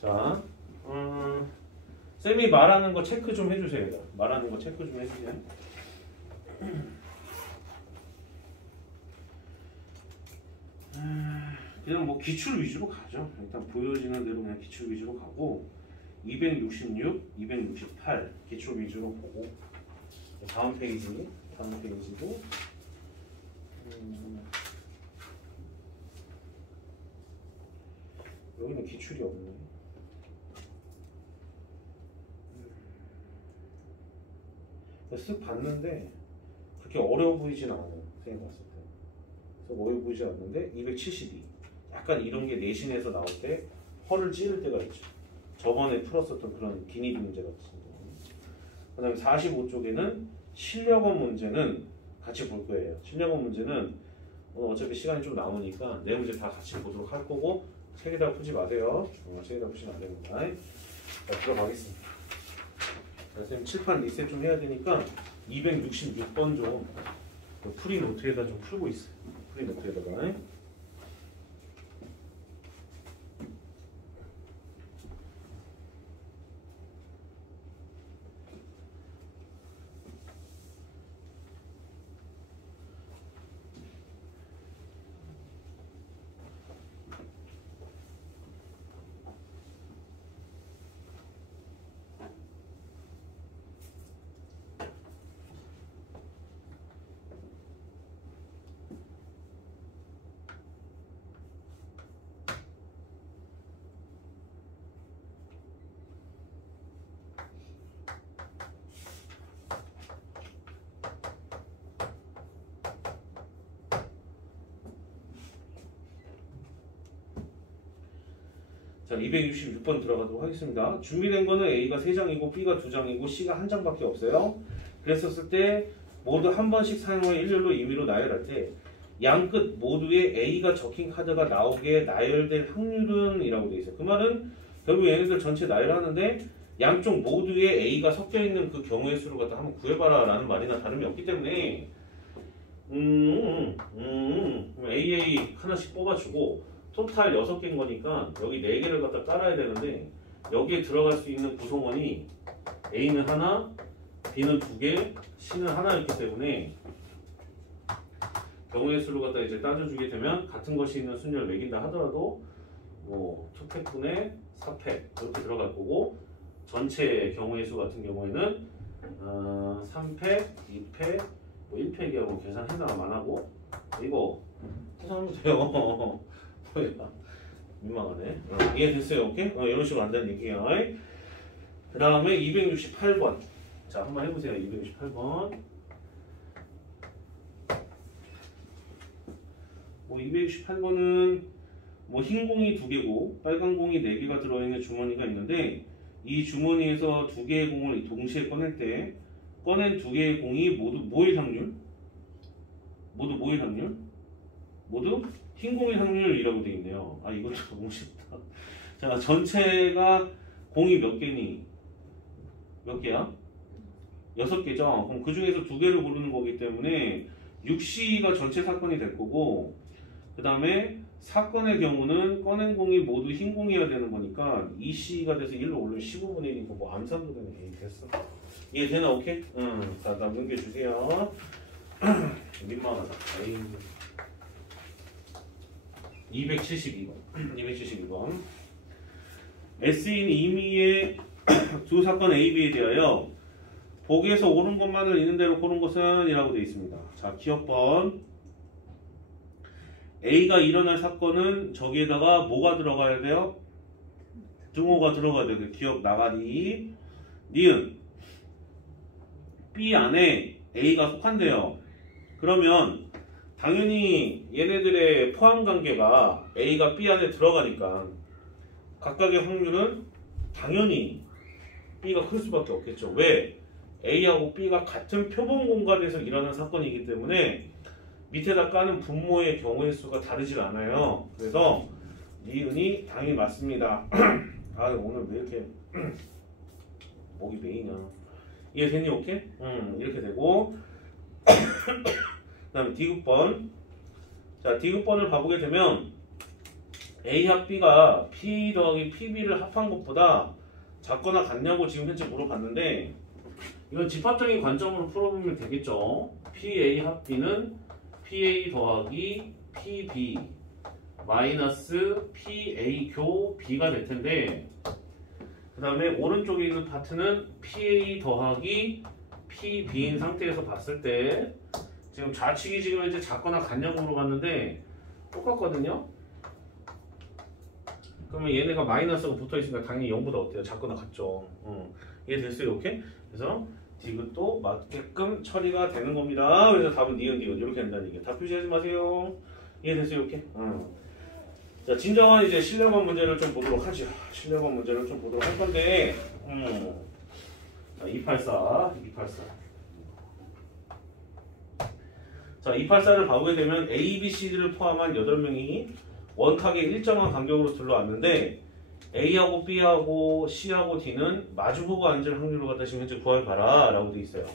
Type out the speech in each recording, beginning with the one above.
자, 쌤이 말하는 거 체크 좀 해주세요. 말하는 거 체크 좀 해주세요. 그냥 뭐 기출 위주로 가죠. 일단 보여지는 대로 그냥 기출 위주로 가고 266, 268 기출 위주로 보고 다음 페이지도 여기는 기출이 없네. 쓱 봤는데 그렇게 어려워 보이진 않아요. 선생님 봤을 때. 그래서 어려워 보이지 않는데 272. 약간 이런 게 내신에서 나올 때 허를 찌를 때가 있죠. 저번에 풀었었던 그런 기니드 문제 같은 거. 그 다음에 45쪽에는 실력원 문제는 같이 볼 거예요. 실력원 문제는 어차피 시간이 좀 남으니까 네 문제 다 같이 보도록 할 거고 책에다 풀지 마세요. 책에다 푸시면 안 됩니다. 자, 들어가겠습니다. 자, 선생님 칠판 리셋 좀 해야 되니까 266번 좀 프리노트에다 좀 풀고 있어요. 프리노트에다가. 자, 266번 들어가도록 하겠습니다. 준비된 거는 A가 3장이고 B가 2장이고 C가 1장밖에 없어요. 그랬었을 때 모두 한 번씩 사용할 일렬로 임의로 나열할 때 양 끝 모두에 A가 적힌 카드가 나오게 나열될 확률은 이라고 되어 있어요. 그 말은 결국 얘네들 전체 나열하는데 양쪽 모두에 A가 섞여 있는 그 경우의 수를 갖다 한번 구해봐라 라는 말이나 다름이 없기 때문에 AA 하나씩 뽑아주고 토탈 6개인 거니까 여기 4개를 갖다 깔아야 되는데 여기에 들어갈 수 있는 구성원이 A는 하나, B는 2개, C는 하나였기 때문에 경우의 수를 갖다 이제 따져주게 되면 같은 것이 있는 순위를 매긴다 하더라도 뭐 2팩분의 4팩 이렇게 들어갈 거고 전체 경우의 수 같은 경우에는 3팩, 2팩, 뭐 1팩이하고 계산해나가면 안 하고 이거 계산하면 돼요. 민망하네. 이해됐어요? 오케이? 이런 식으로 한다는 얘기야. 그 다음에 268번. 자, 한번 해보세요. 268번. 268번은 흰 공이 2개고 빨간 공이 4개가 들어있는 주머니가 있는데 이 주머니에서 2개의 공을 동시에 꺼낼 때 꺼낸 2개의 공이 모두 뭐일 확률? 모두 뭐일 확률? 모두 흰 공일 확률이라고 되어 있네요. 아, 이것도 너무 쉽다. 자, 전체가 공이 몇 개니? 몇 개야? 6개죠? 그럼 그 중에서 2개를 고르는 거기 때문에 6C가 전체 사건이 될 거고 그 다음에 사건의 경우는 꺼낸 공이 모두 흰 공이어야 되는 거니까 2C가 돼서 1로 올리면 15분의 1이니까 뭐 암산도 되는 게 됐어. 이해되나? 오케이? 자, 다음 넘겨주세요. 민망하다. 에이. 272번. 272번. S인 임의의 두 사건 A, B에 대하여 보기에서 옳은 것만을 있는 대로 고른 것은 이라고 되어 있습니다. 자, 기억번. A가 일어날 사건은 저기에다가 뭐가 들어가야 돼요? 등호가 들어가야 돼요. 기억 나가리. 니은. B 안에 A가 속한대요. 그러면 당연히 얘네들의 포함 관계가 A가 B 안에 들어가니까 각각의 확률은 당연히 B가 클 수밖에 없겠죠. 왜? A하고 B가 같은 표본 공간에서 일어난 사건이기 때문에 밑에다 까는 분모의 경우의 수가 다르질 않아요. 그래서 니은이 당연히 맞습니다. 아, 오늘 왜 이렇게 목이 메이냐. 이해되니? 오케이? 이렇게 되고 그 다음에 D급번. 자, D급번을 봐보게 되면 A 합 B가 P 더하기 PB를 합한 것보다 작거나 같냐고 지금 현재 물어봤는데 이건 집합적인 관점으로 풀어보면 되겠죠. PA 합 B는 PA 더하기 PB 마이너스 PA 교 B가 될 텐데 그 다음에 오른쪽에 있는 파트는 PA 더하기 PB인 상태에서 봤을 때 지금 좌측이 지금 이제 작거나 같냐고 물어봤는데 똑같거든요. 그러면 얘네가 마이너스가 붙어있으니까 당연히 0보다 어때요? 작거나 같죠. 이해됐어요? 이렇게? 그래서 디귿도 맞게끔 처리가 되는 겁니다. 그래서 답은 니은 이렇게 된다는 얘기예요. 답 표시하지 마세요. 이해됐어요? 이렇게? 자, 진정한 이제 실력원 문제를 좀 보도록 하죠. 실력원 문제를 좀 보도록 할 건데 자, 284. 자, 284를 봐보게 되면 A, B, C를 포함한 8명이 원탁에 일정한 간격으로 둘러앉는데 A하고 B하고 C하고 D는 마주보고 앉을 확률을 갖다 지금 현재 구해봐라 라고 돼 있어요.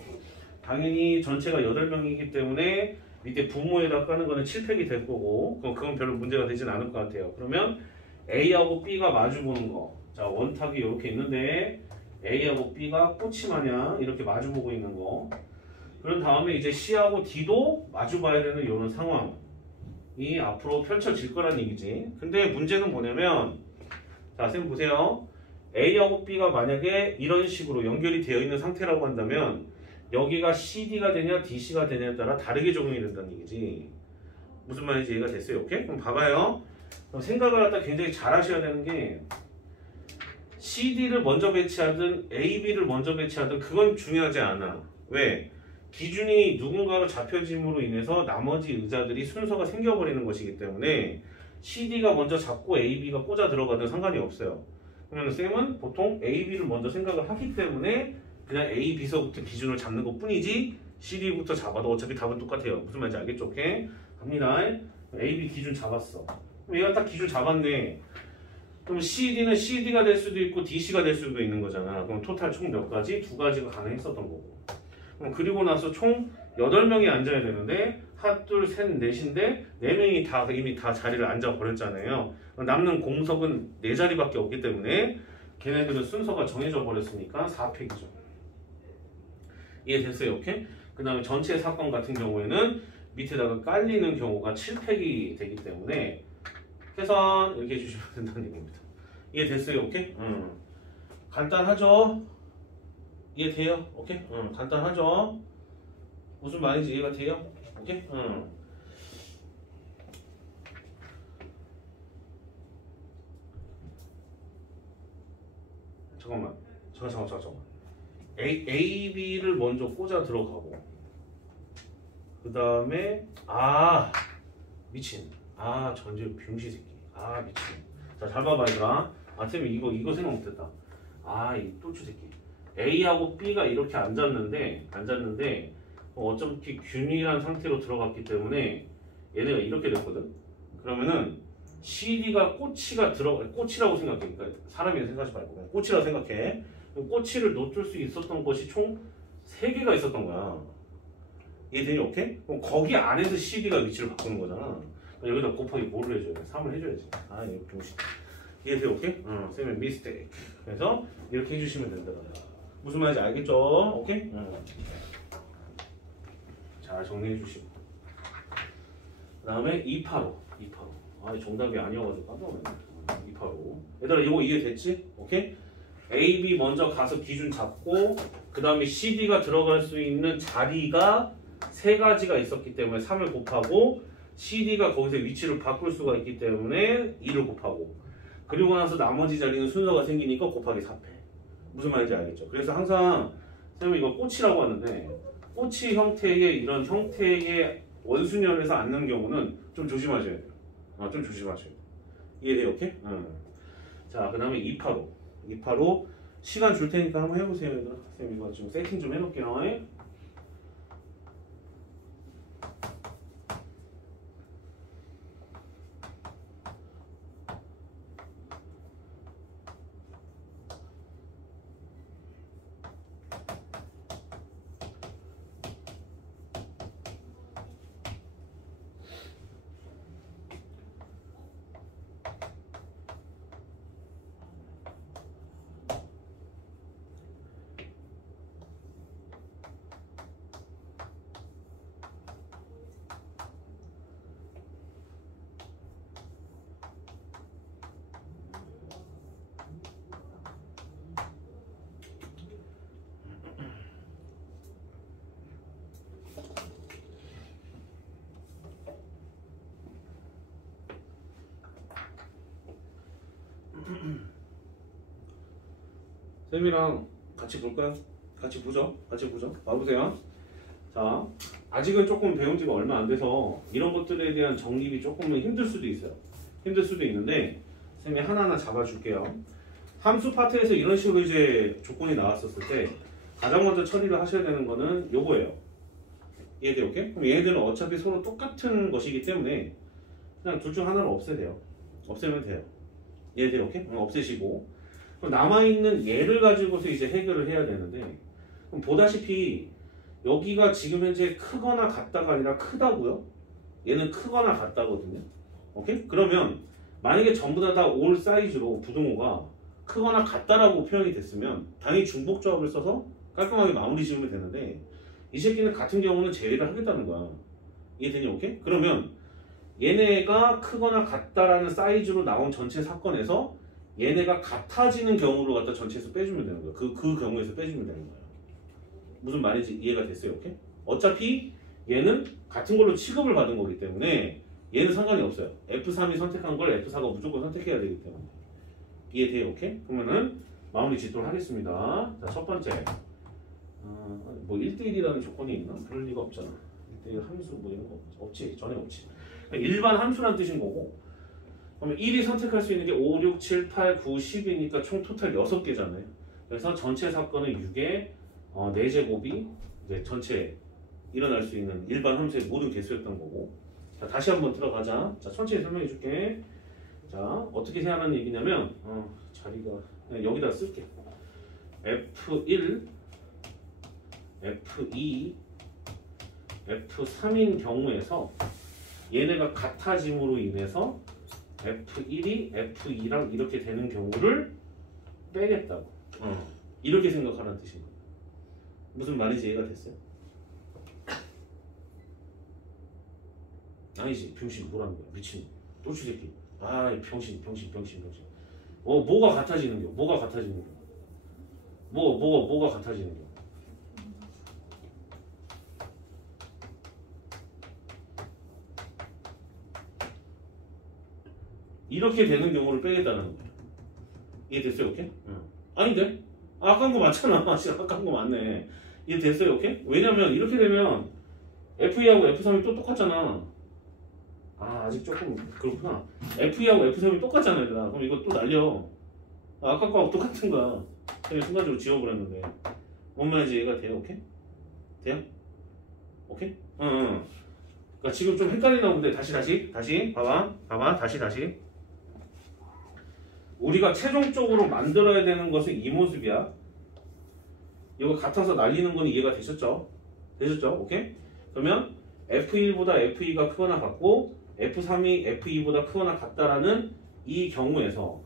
당연히 전체가 8명이기 때문에 밑에 부모에다 까는 거는 7팩이 될 거고 그건 별로 문제가 되진 않을 것 같아요. 그러면 A하고 B가 마주보는 거. 자, 원탁이 이렇게 있는데 A하고 B가 꼬치 마냥 이렇게 마주보고 있는 거. 그런 다음에 이제 C하고 D도 마주봐야 되는 이런 상황이 앞으로 펼쳐질 거란 얘기지. 근데 문제는 뭐냐면 자, 선생님 보세요. A하고 B가 만약에 이런 식으로 연결이 되어 있는 상태라고 한다면 여기가 CD가 되냐 DC가 되냐에 따라 다르게 적용이 된다는 얘기지. 무슨 말인지 이해가 됐어요? 오케이? 그럼 봐봐요. 그럼 생각을 갖다 굉장히 잘 하셔야 되는 게 CD를 먼저 배치하든 AB를 먼저 배치하든 그건 중요하지 않아. 왜? 기준이 누군가로 잡혀짐으로 인해서 나머지 의자들이 순서가 생겨버리는 것이기 때문에 CD가 먼저 잡고 AB가 꽂아 들어가든 상관이 없어요. 그러면 쌤은 보통 AB를 먼저 생각을 하기 때문에 그냥 A, B서부터 기준을 잡는 것 뿐이지 CD부터 잡아도 어차피 답은 똑같아요. 무슨 말인지 알겠죠? 오케이? 갑니다. A, B 기준 잡았어. 그럼 얘가 딱 기준 잡았네. 그럼 CD는 CD가 될 수도 있고 DC가 될 수도 있는 거잖아. 그럼 토탈 총 몇 가지? 2가지가 가능했었던 거고. 그럼 그리고 나서 총 8명이 앉아야 되는데 하나, 둘, 셋, 넷인데 4명이 다 이미 다 자리를 앉아버렸잖아요. 남는 공석은 4자리밖에 없기 때문에 걔네들은 순서가 정해져 버렸으니까 4팩이죠. 이해됐어요? 오케이? 그 다음에 전체 사건 같은 경우에는 밑에다가 깔리는 경우가 7팩이 되기 때문에 계산 이렇게 해주시면 된다는 얘기입니다. 이해됐어요? 오케이? 간단하죠? 이해돼요? 오케이? 간단하죠? 무슨 말인지 이해가 돼요? 오케이? 잠깐만. A, B를 먼저 꽂아 들어가고 그 다음에 미친. 전지 병시 새끼. 미친. 자, 잘 봐봐 얘들아. 쌤이 이거 생각 못했다. 이 또추 새끼. A하고 B가 이렇게 앉았는데 어차피 균일한 상태로 들어갔기 때문에 얘네가 이렇게 됐거든. 그러면은 CD가 꼬치라고 생각해. 그러니까 사람이 생각하지 말고 꼬치라고 생각해. 꼬치를 놓칠 수 있었던 것이 총 3개가 있었던 거야. 이해되니? 오케이? 그럼 거기 안에서 CD가 위치를 바꾸는 거잖아. 여기다 곱하기 뭐를 해줘야 돼? 3을 해줘야지. 이거 병신. 이해돼요? 오케이? 쌤의 미스테이크. 그래서 이렇게 해주시면 된다. 무슨 말인지 알겠죠? 오케이? 잘 정리해 주시고. 그 다음에 285. 정답이 아니어가지고 깜짝 놀랐네. 285. 얘들아 이거 이해됐지? 오케이? A, B 먼저 가서 기준 잡고 그 다음에 CD가 들어갈 수 있는 자리가 3가지가 있었기 때문에 3을 곱하고 CD가 거기서 위치를 바꿀 수가 있기 때문에 2를 곱하고 그리고 나서 나머지 자리는 순서가 생기니까 곱하기 4패. 무슨 말인지 알겠죠? 그래서 항상 선생님이 이거 꼬치라고 하는데 꼬치 형태의 이런 형태의 원순열에서 앉는 경우는 좀 조심하셔야 돼요. 좀 조심하셔야 돼요. 이해돼요? 오케이? 자, 그 다음에 285 시간 줄 테니까 한번 해보세요. 얘들아. 선생님 이거 좀 세팅 좀 해놓을게요. 쌤이랑 같이 볼까요? 같이 보죠. 같이 보죠. 봐보세요. 자, 아직은 조금 배운 지가 얼마 안 돼서 이런 것들에 대한 정립이 조금은 힘들 수도 있어요. 힘들 수도 있는데 쌤이 하나하나 잡아줄게요. 함수 파트에서 이런 식으로 이제 조건이 나왔었을 때 가장 먼저 처리를 하셔야 되는 거는 요거예요. 이해돼요? 오케이? 그럼 얘네들은 어차피 서로 똑같은 것이기 때문에 그냥 둘 중 하나를 없애야 돼요. 없애면 돼요. 이해돼요? 오케이? 없애시고 그럼 남아있는 얘를 가지고서 이제 해결을 해야 되는데 그럼 보다시피 여기가 지금 현재 크거나 같다가 아니라 크다고요? 얘는 크거나 같다거든요. 오케이? 그러면 만약에 전부 다 올 사이즈로 부등호가 크거나 같다라고 표현이 됐으면 당연히 중복 조합을 써서 깔끔하게 마무리 지으면 되는데 이 새끼는 같은 경우는 제외를 하겠다는 거야. 이해되니? 오케이? 그러면 얘네가 크거나 같다라는 사이즈로 나온 전체 사건에서 얘네가 같아지는 경우로 갖다 전체에서 빼주면 되는 거야. 그 경우에서 빼주면 되는 거야. 무슨 말인지 이해가 됐어요? 오케이? 어차피 얘는 같은 걸로 취급을 받은 거기 때문에 얘는 상관이 없어요. F3이 선택한 걸 F4가 무조건 선택해야 되기 때문에. 이해돼요? 오케이? 그러면은 마무리 짓도록 하겠습니다. 자, 첫 번째. 뭐 1대1이라는 조건이 있나? 그럴 리가 없잖아. 1대1 함수 뭐 이런 거 없지. 전혀 없지. 일반 함수란 뜻인 거고 그러면 1이 선택할 수 있는 게 5, 6, 7, 8, 9, 10이니까 총 토탈 6개잖아요. 그래서 전체 사건은 6의 4제곱이 이제 전체 일어날 수 있는 일반 함수의 모든 개수였던 거고. 자, 다시 한번 들어가자. 자, 천천히 설명해 줄게. 자, 어떻게 해야 하는 얘기냐면 자리가 그냥 여기다 쓸게. F1, F2, F3인 경우에서 얘네가 같아짐으로 인해서 F1이 F2랑 이렇게 되는 경우를 빼겠다고. 이렇게 생각하라는 뜻인 거예요. 무슨 말인지 이해가 됐어요? 아니지. 병신 뭐라는 거야. 미친 또추 새끼. 이 병신. 뭐가 같아지는 겨? 뭐가 같아지는 겨? 뭐가 같아지는 겨? 이렇게 되는 경우를 빼겠다는 거야. 이해됐어요? 오케이? 아닌데? 아까운 거 맞잖아. 아까운 거 맞네. 이해됐어요? 오케이? 왜냐면 이렇게 되면 F2하고 F3이 또 똑같잖아. 아직 조금 그렇구나. F2하고 F3이 똑같잖아 얘들아. 그럼 이거 또 날려. 아까 거하고 똑같은 거야. 그냥 순간적으로 지워버렸는데 뭔 말인지 이해가 돼요? 오케이? 돼요? 오케이? 그러니까 지금 좀 헷갈리나 본데 다시 봐봐 다시 우리가 최종적으로 만들어야 되는 것은 이 모습이야. 이거 같아서 날리는 건 이해가 되셨죠? 오케이? 그러면 F1보다 F2가 크거나 같고 F3이 F2보다 크거나 같다라는 이 경우에서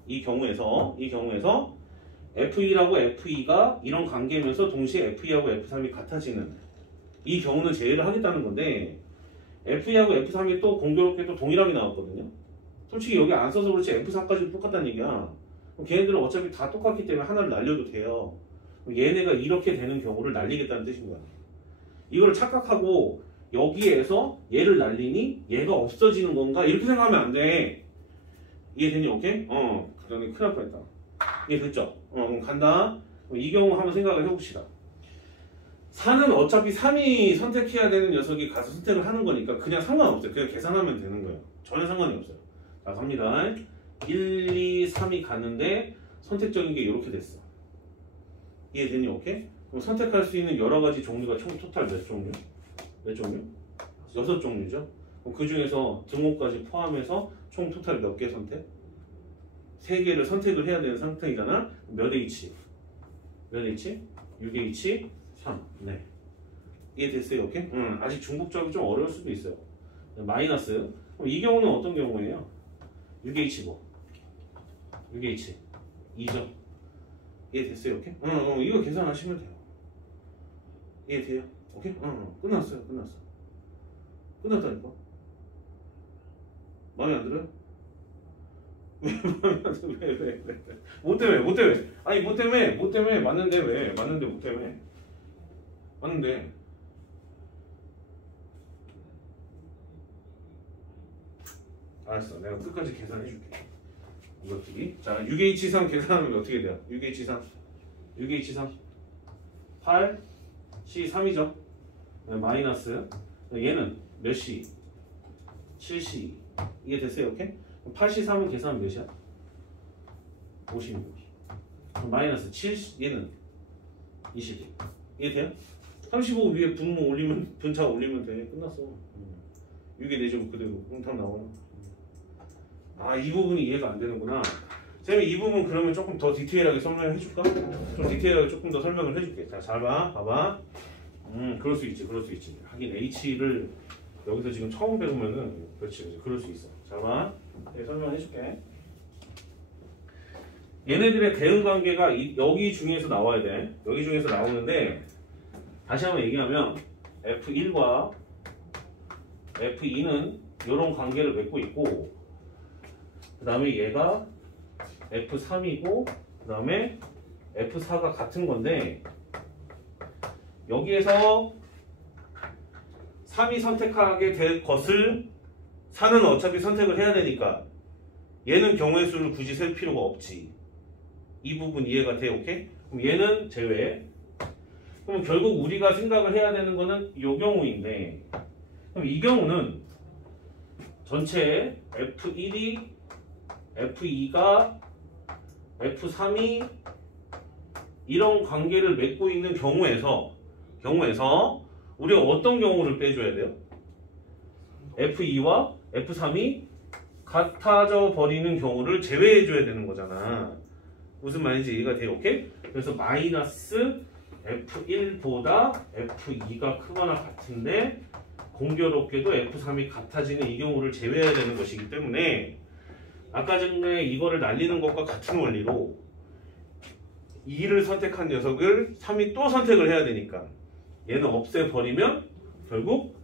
F1하고 F2가 이런 관계면서 동시에 F2하고 F3이 같아지는 이 경우는 제외를 하겠다는 건데 F2하고 F3이 또 공교롭게 또 동일하게 나왔거든요. 솔직히 여기 안 써서 그렇지 F4까지도 똑같다는 얘기야. 그럼 걔네들은 어차피 다 똑같기 때문에 하나를 날려도 돼요. 얘네가 이렇게 되는 경우를 날리겠다는 뜻인 거야. 이걸 착각하고 여기에서 얘를 날리니 얘가 없어지는 건가? 이렇게 생각하면 안 돼. 이해되니? 오케이? 그러니 큰일 날 뻔했다. 이해됐죠? 그럼 간다. 그럼 이 경우 한번 생각을 해봅시다. 4는 어차피 3이 선택해야 되는 녀석이 가서 선택을 하는 거니까 그냥 상관없어요. 그냥 계산하면 되는 거예요. 전혀 상관이 없어요. 자, 갑니다. 1, 2, 3이 갔는데 선택적인 게 이렇게 됐어. 이해되니? 오케이? 그럼 선택할 수 있는 여러 가지 종류가 총 토탈 몇 종류? 6종류죠. 그럼 그 중에서 등호까지 포함해서 총 토탈 몇 개 선택? 3개를 선택을 해야 되는 상태이잖아. 몇 H? 6H? 3. 네. 이해됐어요? 오케이? 아직 중복조합이 좀 어려울 수도 있어요. 마이너스. 그럼 이 경우는 어떤 경우예요? 6H 뭐? 6H 2죠. 이해됐어요? 오케이? 이거 계산하시면 돼요. 이해돼요? 오케이? 끝났어요. 끝났다니까. 마음에 안 들어요? 왜 마음에 안 들어? 왜? 뭐 때문에? 아니 뭐 때문에? 맞는데 왜? 맞는데 뭐 때문에? 맞는데. 알았어. 내가 끝까지 계산해줄게. 이것들이. 자, 6H3 계산하면 어떻게 돼요? 6H3 6H3 8 C3이죠. 마이너스 얘는 몇 C? 7C. 이게 됐어요. 이렇게? 8C3은 계산하면 몇이야? 56. 마이너스 7 얘는 22. 이게 돼요? 35 위에 분모 올리면 분차 올리면 돼. 끝났어. 6의 4제곱 그대로. 그럼 답 나와요. 아, 이 부분이 이해가 안 되는구나. 쌤이 이 부분 그러면 조금 더 디테일하게 설명을 해줄까? 좀 디테일하게 조금 더 설명을 해줄게. 자, 잘 봐. 봐봐. 그럴 수 있지. 그럴 수 있지. 하긴 H를 여기서 지금 처음 배우면은 그렇지. 그럴 수 있어. 자, 봐. 네, 설명해줄게. 얘네들의 대응 관계가 여기 중에서 나와야 돼. 여기 중에서 나오는데 다시 한번 얘기하면 F1과 F2는 이런 관계를 맺고 있고 그 다음에 얘가 F3이고 그 다음에 F4가 같은 건데 여기에서 3이 선택하게 될 것을 4는 어차피 선택을 해야 되니까 얘는 경우의 수를 굳이 셀 필요가 없지. 이 부분 이해가 돼? 오케이? 그럼 얘는 제외. 그럼 결국 우리가 생각을 해야 되는 거는 이 경우인데 그럼 이 경우는 전체 F1이 F2가 F3이 이런 관계를 맺고 있는 경우에서 우리가 어떤 경우를 빼줘야 돼요? F2와 F3이 같아져 버리는 경우를 제외해 줘야 되는 거잖아. 무슨 말인지 이해가 돼요? 오케이? 그래서 마이너스 F1보다 F2가 크거나 같은데 공교롭게도 F3이 같아지는 이 경우를 제외해야 되는 것이기 때문에 아까 전에 이거를 날리는 것과 같은 원리로 2를 선택한 녀석을 3이 또 선택을 해야 되니까 얘는 없애버리면 결국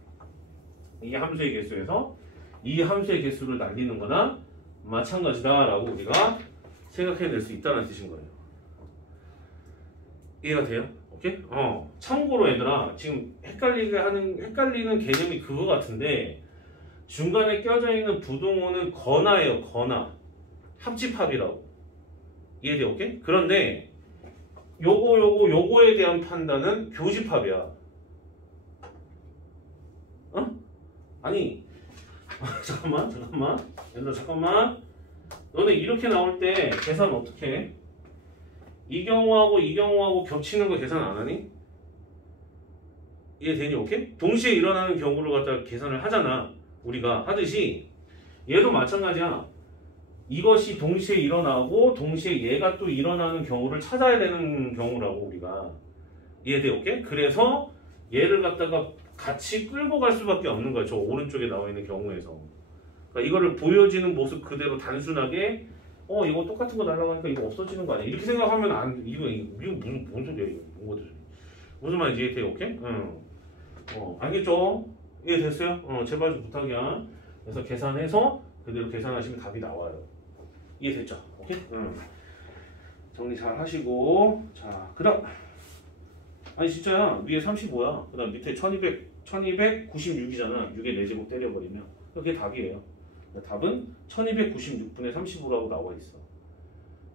이 함수의 개수에서 이 함수의 개수를 날리는 거나 마찬가지다라고 우리가 생각해낼 수 있다는 뜻인 거예요. 이해가 돼요? 오케이? 참고로 얘들아 지금 헷갈리는 개념이 그거 같은데 중간에 껴져 있는 부동호는 거나예요. 거나. 합집합이라고. 이해돼요? 오케이? 그런데 요거에 대한 판단은 교집합이야. 아니 잠깐만 얘들아 잠깐만 너네 이렇게 나올 때 계산 어떻게 해? 이 경우하고 겹치는 거 계산 안 하니? 이해되니? 오케이? 동시에 일어나는 경우를 갖다가 계산을 하잖아. 우리가 하듯이 얘도 마찬가지야. 이것이 동시에 일어나고 동시에 얘가 또 일어나는 경우를 찾아야 되는 경우라고 우리가. 이해돼? 오케이? 그래서 얘를 갖다가 같이 끌고 갈 수밖에 없는 거야. 저 오른쪽에 나와 있는 경우에서. 그러니까 이거를 보여지는 모습 그대로 단순하게 이거 똑같은 거 날라가니까 이거 없어지는 거 아니야? 이렇게 생각하면 이거 뭔 소리야 이거. 무슨 말인지 이해돼? 오케이? 알겠죠? 이해됐어요? 제발 좀 부탁이야. 그래서 계산해서 그대로 계산하시면 답이 나와요. 이해됐죠? 오케이? 정리 잘 하시고 자 그다음 아니 진짜야 위에 35야. 그다음 밑에 1296이잖아. 6에 4제곱 때려버리면 그게 답이에요. 답은 1296분의 35라고 나와 있어.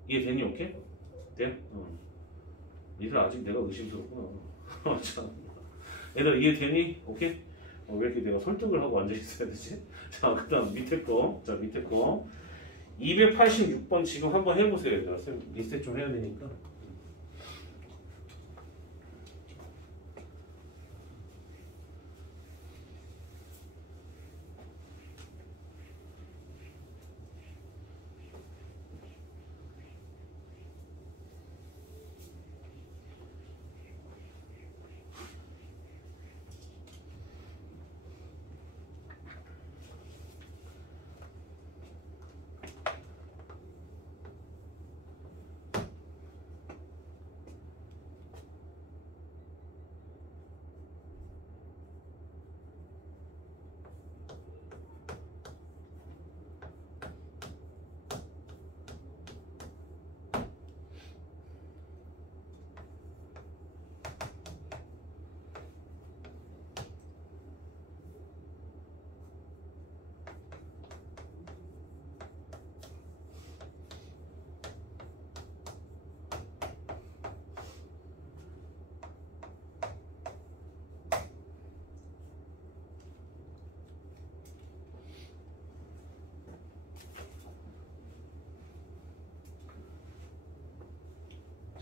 이해되니? 오케이? 돼? 얘들 아직 내가 의심스럽구나. 참. 얘들 이해되니? 오케이? 왜 이렇게 내가 설득을 하고 앉아있어야 되지? 자, 그 다음 밑에 거. 자, 밑에 거. 286번 지금 한번 해보세요. 얘들아. 쌤 리셋 좀 해야 되니까.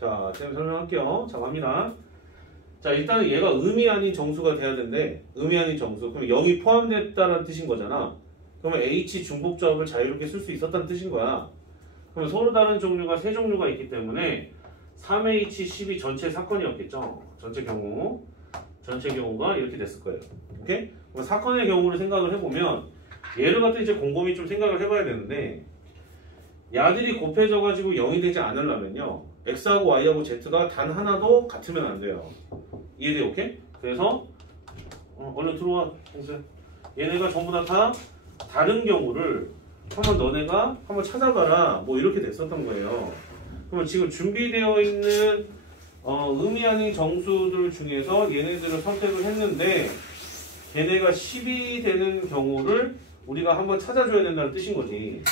자, 쌤 설명할게요. 자, 갑니다. 자, 일단은 얘가 의미 아닌 정수가 돼야 되는데, 의미 아닌 정수. 그럼 0이 포함됐다는 뜻인 거잖아. 그러면 H 중복조합을 자유롭게 쓸 수 있었다는 뜻인 거야. 그럼 서로 다른 종류가 세 종류가 있기 때문에 3H12 전체 사건이었겠죠. 전체 경우가 이렇게 됐을 거예요. 오케이? 그럼 사건의 경우를 생각을 해보면 얘를 갖다 이제 곰곰이 좀 생각을 해봐야 되는데 야들이 곱해져가지고 0이 되지 않으려면요. X하고 Y하고 Z가 단 하나도 같으면 안 돼요. 이해돼? 오케이? 그래서 얼른 들어와. 얘네가 전부 다 다른 경우를 한번 너네가 한번 찾아봐라. 뭐 이렇게 됐었던 거예요. 그러면 지금 준비되어 있는 의미 아닌 정수들 중에서 얘네들을 선택을 했는데 얘네가 10이 되는 경우를 우리가 한번 찾아줘야 된다는 뜻인 거지.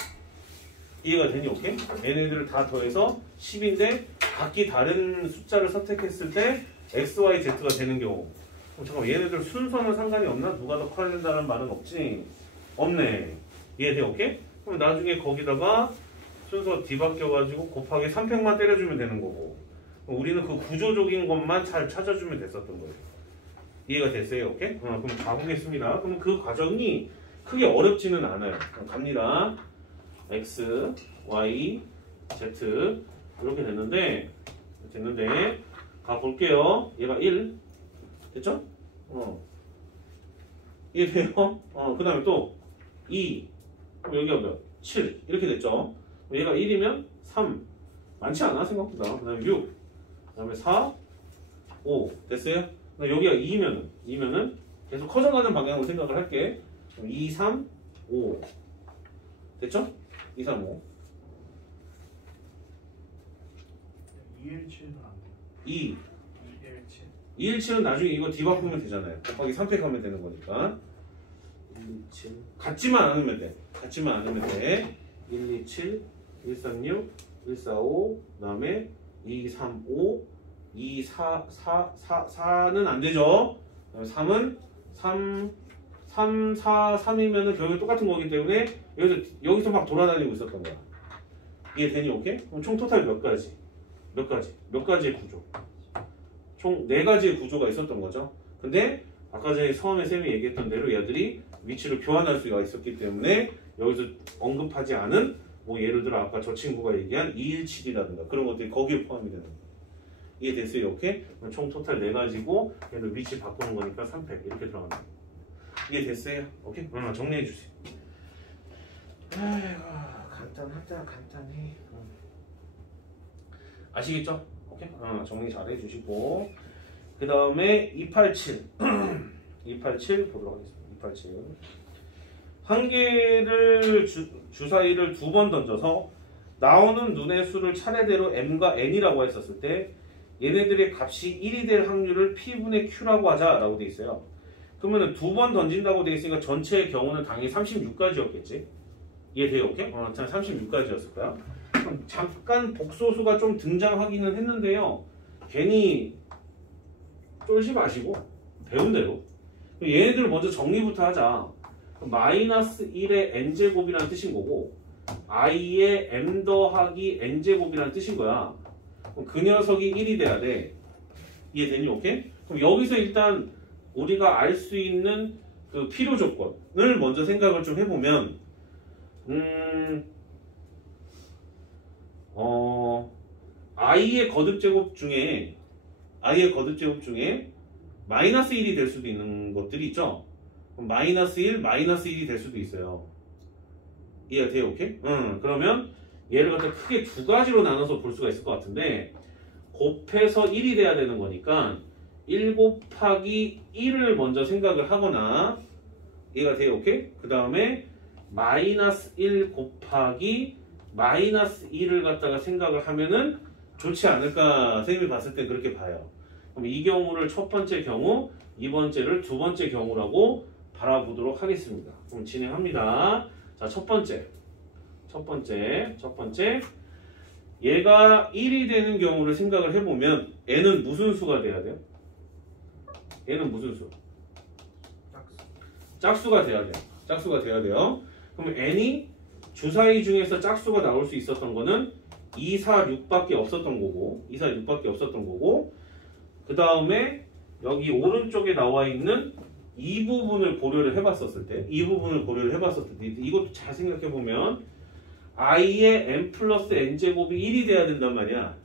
이해가 되니? 오케이? 얘네들을 다 더해서 10인데 각기 다른 숫자를 선택했을 때 X, Y, Z가 되는 경우. 잠깐만, 얘네들 순서는 상관이 없나? 누가 더 커야 된다는 말은 없지? 없네. 이해돼? 오케이? 그럼 나중에 거기다가 순서 뒤바뀌어가지고 곱하기 3팩만 때려주면 되는 거고 우리는 그 구조적인 것만 잘 찾아주면 됐었던 거예요. 이해가 됐어요? 오케이? 그럼 가보겠습니다. 그럼 그 과정이 크게 어렵지는 않아요. 갑니다. X, Y, Z 이렇게 됐는데 가볼게요. 얘가 1 됐죠? 이해돼요? 그 다음에 또 2 여기가 몇? 7 이렇게 됐죠? 얘가 1이면 3 많지 않아 생각보다. 그 다음에 6 그 다음에 4 5 됐어요? 여기가 2면은 계속 커져가는 방향으로 생각을 할게. 2 3 5 됐죠? 2 3 5 217은 안 돼요. 2 217. 217은 나중에 이거 뒤바꾸면 되잖아요. 곱하기 3팩 하면 되는 거니까 127 같지만 않으면 돼. 127 136 145 그 다음에 235 244는 안 되죠. 3은 3 4 3이면은 결국 똑같은 거기 때문에 여기서 막 돌아다니고 있었던 거야. 이해되니? 오케이? 그럼 총 토탈 몇 가지의 구조? 총 4가지의 구조가 있었던 거죠. 근데 아까 전에 처음에 쌤이 얘기했던 대로 얘들이 위치를 교환할 수가 있었기 때문에 여기서 언급하지 않은 뭐 예를 들어 아까 저 친구가 얘기한 217이라든가 그런 것들이 거기에 포함이 되는 거예요. 이해됐어요? 오케이? 총 토탈 4가지고 얘를 위치 바꾸는 거니까 3팩 이렇게 들어가는 거예요. 이해됐어요? 오케이? 정리해 주세요. 아이고 간단해. 아시겠죠? 오케이? 정리 잘 해주시고 그 다음에 287 287 보도록 하겠습니다. 287 한 개를 주사위를 2번 던져서 나오는 눈의 수를 차례대로 m과 n이라고 했었을 때 얘네들의 값이 1이 될 확률을 p분의 q라고 하자라고 돼 있어요. 그러면은 2번 던진다고 돼 있으니까 전체의 경우는 당연히 36가지였겠지. 이해돼요? 오케이? 36가지였을 거야. 그럼 잠깐 복소수가 좀 등장하기는 했는데요. 괜히 쫄지 마시고 배운 대로 얘네들을 먼저 정리부터 하자. 마이너스 1의 n제곱이라는 뜻인 거고 i의 m 더하기 n제곱이라는 뜻인 거야. 그럼 그 녀석이 1이 돼야 돼. 이해되니? 오케이? 그럼 여기서 일단 우리가 알 수 있는 그 필요 조건을 먼저 생각을 좀 해보면 i의 거듭제곱 중에 마이너스 1이 될 수도 있는 것들이 있죠. 그럼 마이너스 1, 마이너스 1이 될 수도 있어요. 이해가 돼요? 오케이? 그러면 얘를 갖다 크게 2가지로 나눠서 볼 수가 있을 것 같은데 곱해서 1이 돼야 되는 거니까 1 곱하기 1을 먼저 생각을 하거나 이해가 돼요? 오케이? 그 다음에 마이너스 1 곱하기 마이너스 1을 갖다가 생각을 하면은 좋지 않을까 선생님이 봤을 때 그렇게 봐요. 그럼 이 경우를 첫 번째 경우, 이 번째를 두 번째 경우라고 바라보도록 하겠습니다. 그럼 진행합니다. 자, 첫 번째. 얘가 1이 되는 경우를 생각을 해보면 n은 무슨 수가 돼야 돼요? 얘는 무슨 수? 짝수가 돼야 돼요. 짝수가 돼야 돼요. 그럼 n이 주사위 중에서 짝수가 나올 수 있었던 거는 2, 4, 6밖에 없었던 거고, 2, 4, 6밖에 없었던 거고, 그 다음에 여기 오른쪽에 나와 있는 이 부분을 고려를 해봤었을 때, 이것도 잘 생각해 보면 i의 n 플러스 n 제곱이 1이 돼야 된단 말이야.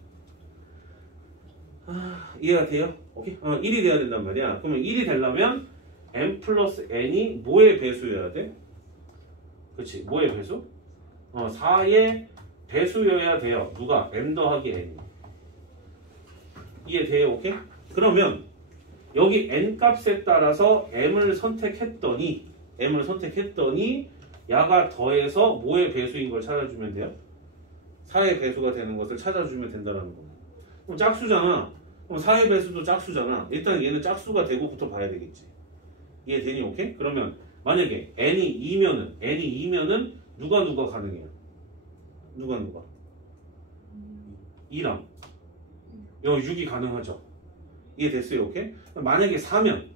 이해가 돼요? 오케이? 1이 돼야 된단 말이야. 그러면 1이 되려면 n 플러스 n이 뭐의 배수여야 돼? 그치? 뭐의 배수? 4의 배수여야 돼요. 누가? m 더하기 n이. 이해돼요? 오케이? 그러면 여기 n 값에 따라서 m을 선택했더니 야가 더해서 뭐의 배수인 걸 찾아주면 돼요? 4의 배수가 되는 것을 찾아주면 된다는 거예요. 그럼 짝수잖아. 그럼 4의 배수도 짝수잖아. 일단 얘는 짝수가 되고부터 봐야 되겠지. 이해되니? 오케이? 그러면 만약에 n이 2면은 누가 가능해요? 누가? 2랑 여기 6이 가능하죠. 이해됐어요? 오케이? 만약에 4면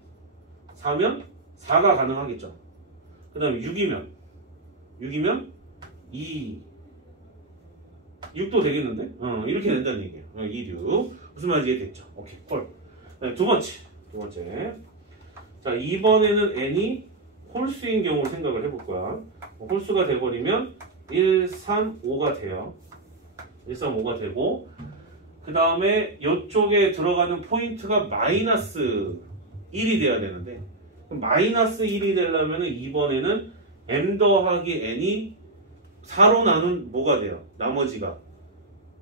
4가 가능하겠죠. 그 다음에 6이면 2 6도 되겠는데? 이렇게 된다는 얘기예요. 2, 6 무슨 말인지 이해됐죠? 오케이 콜. 두 번째 자 이번에는 n이 홀수인 경우를 생각을 해볼 거야. 홀수가 돼버리면 1, 3, 5가 돼요. 1, 3, 5가 되고 그 다음에 이쪽에 들어가는 포인트가 마이너스 1이 돼야 되는데 그럼 마이너스 1이 되려면 이번에는 m 더하기 n이 4로 나눈 뭐가 돼요? 나머지가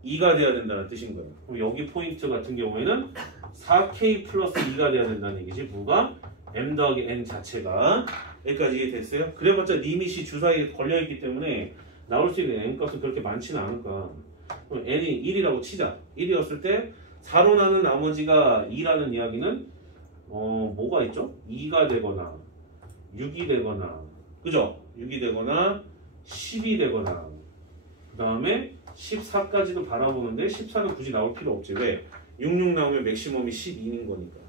2가 돼야 된다는 뜻인 거예요. 그럼 여기 포인트 같은 경우에는 4k 플러스 2가 돼야 된다는 얘기지. 뭐가? m 더하기 n 자체가. 여기까지 이해됐어요? 그래봤자 리밋이 주사위에 걸려있기 때문에 나올 수 있는 n 값은 그렇게 많지는 않을 거야. 그럼 n이 1이라고 치자. 1이었을 때 4로 나눈 나머지가 2라는 이야기는 뭐가 있죠? 2가 되거나 6이 되거나 그죠? 6이 되거나 10이 되거나 그 다음에 14까지도 바라보는데 14는 굳이 나올 필요 없지. 왜? 66 나오면 맥시멈이 12인 거니까.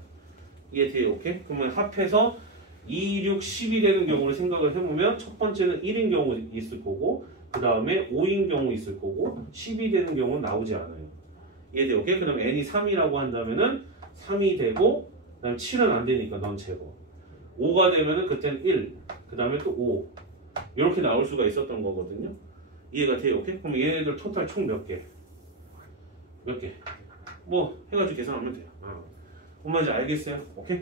이해돼요? 오케이? 그러면 합해서 2, 6, 10이 되는 경우를 생각을 해보면 첫 번째는 1인 경우 있을 거고 그 다음에 5인 경우 있을 거고 10이 되는 경우는 나오지 않아요. 이해돼요? 오케이? 그럼 n이 3이라고 한다면은 3이 되고 그 다음에 7은 안 되니까 넌 제거 5가 되면은 그때는 1, 그 다음에 또 5 이렇게 나올 수가 있었던 거거든요. 이해가 돼요? 오케이? 그럼 얘네들 토탈 총 몇 개? 몇 개? 뭐 해가지고 계산하면 돼요. 뭔 말인지 알겠어요? 오케이?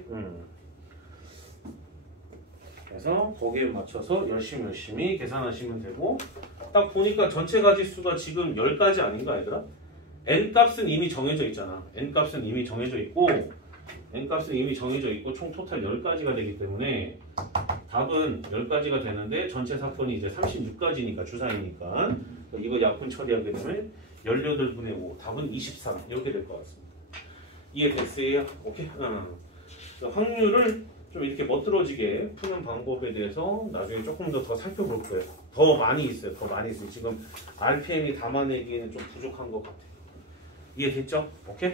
그래서 거기에 맞춰서 열심히 계산하시면 되고 딱 보니까 전체 가지수가 지금 10가지 아닌가 얘들아? n값은 이미 정해져 있잖아. n값은 이미 정해져 있고 총 토탈 10가지가 되기 때문에 답은 10가지가 되는데 전체 사건이 이제 36가지니까 주사위니까 이거 약분 처리하게 되면 18분의 5 답은 23 이렇게 될 것 같습니다. 이해됐어요? 오케이? 확률을 좀 이렇게 멋들어지게 푸는 방법에 대해서 나중에 조금 더 살펴볼 거예요. 더 많이 있어요. 지금 RPM이 담아내기에는 좀 부족한 것 같아요. 이해됐죠? 오케이?